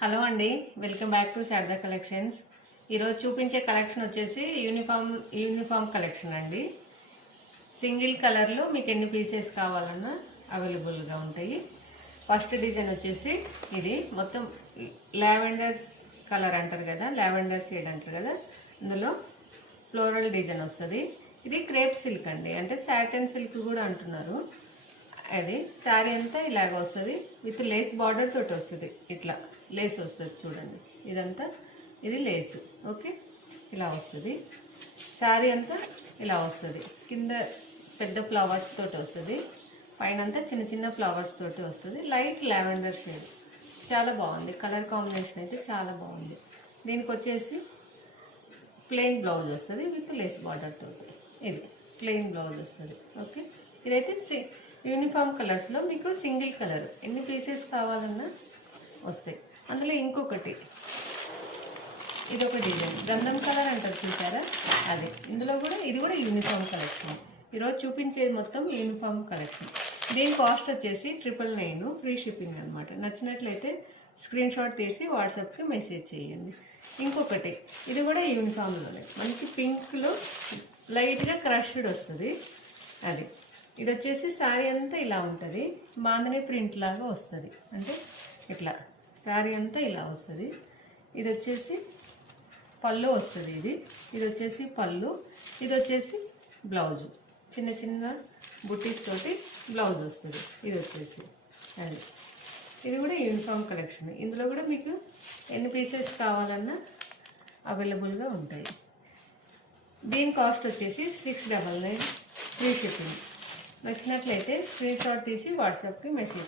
Hello అండి, welcome back to Sharada collections. ఈరోజు చూపించే కలెక్షన్ వచ్చేసి యూనిఫామ్ కలెక్షన్ అండి. సింగిల్ కలర్లో మీకు ఎన్ని పీసెస్ కావాలన్నా అవైలబుల్గా ఉంటాయి. ఫస్ట్ డిజైన్ వచ్చేసి ఇది మొత్తం లావెండర్స్ కలర్ అంటారు కదా, లావెండర్ షేడ్ అంటారు కదా, ఇందులో ఫ్లోరల్ డిజైన్ వస్తుంది. ఇది క్రేప్ సిల్క్ అండి, అంటే సాటన్ సిల్క్ కూడా అంటున్నారు. అది శారీ అంతా ఇలాగ వస్తుంది, విత్ లేస్ బార్డర్ తోటి వస్తుంది. ఇట్లా లేస్ వస్తుంది చూడండి, ఇదంతా ఇది లేస్. ఓకే, ఇలా వస్తుంది. శారీ అంతా ఇలా వస్తుంది. కింద పెద్ద ఫ్లవర్స్ తోటి వస్తుంది, పైన అంతా చిన్న చిన్న ఫ్లవర్స్ తోటి వస్తుంది. లైట్ లావెండర్ షేడ్, చాలా బాగుంది. కలర్ కాంబినేషన్ అయితే చాలా బాగుంది. దీనికి వచ్చేసి ప్లెయిన్ బ్లౌజ్ వస్తుంది విత్ లేస్ బార్డర్ తోటి. ఇది ప్లెయిన్ బ్లౌజ్ వస్తుంది. ఓకే, ఇదైతే యూనిఫామ్ కలర్స్లో మీకు సింగిల్ కలర్ ఎన్ని పీసెస్ కావాలన్నా వస్తాయి. అందులో ఇంకొకటి ఇదొక డిజైన్, గంధం కలర్ అంటారు చూసారా, అదే. ఇందులో కూడా ఇది కూడా యూనిఫామ్ కలెక్షన్. ఈరోజు చూపించేది మొత్తం యూనిఫామ్ కలెక్షన్. దీని కాస్ట్ వచ్చేసి 999, ఫ్రీ షిప్పింగ్ అనమాట. నచ్చినట్లయితే స్క్రీన్ షాట్ తీసి వాట్సాప్కి మెసేజ్ చేయండి. ఇంకొకటి ఇది కూడా యూనిఫామ్లోనే, మంచి పింక్లో లైట్గా క్రష్డ్ వస్తుంది. అది ఇది వచ్చేసి శారీ అంతా ఇలా ఉంటుంది, బాంధనీ ప్రింట్ లాగా వస్తుంది. అంటే ఇట్లా శారీ అంతా ఇలా వస్తుంది. ఇది వచ్చేసి పళ్ళు వస్తుంది. ఇది వచ్చేసి పళ్ళు, ఇది వచ్చేసి బ్లౌజు. చిన్న చిన్న బుట్టీస్ తోటి బ్లౌజ్ వస్తుంది. ఇది వచ్చేసి అది. ఇది కూడా యూనిఫామ్ కలెక్షన్. ఇందులో కూడా మీకు ఎన్ని పీసెస్ కావాలన్నా అవైలబుల్గా ఉంటాయి. దీని కాస్ట్ వచ్చేసి 699, ఫ్రీ షిప్పింగ్. నచ్చినట్లయితే స్క్రీన్ షాట్ తీసి వాట్సాప్కి మెసేజ్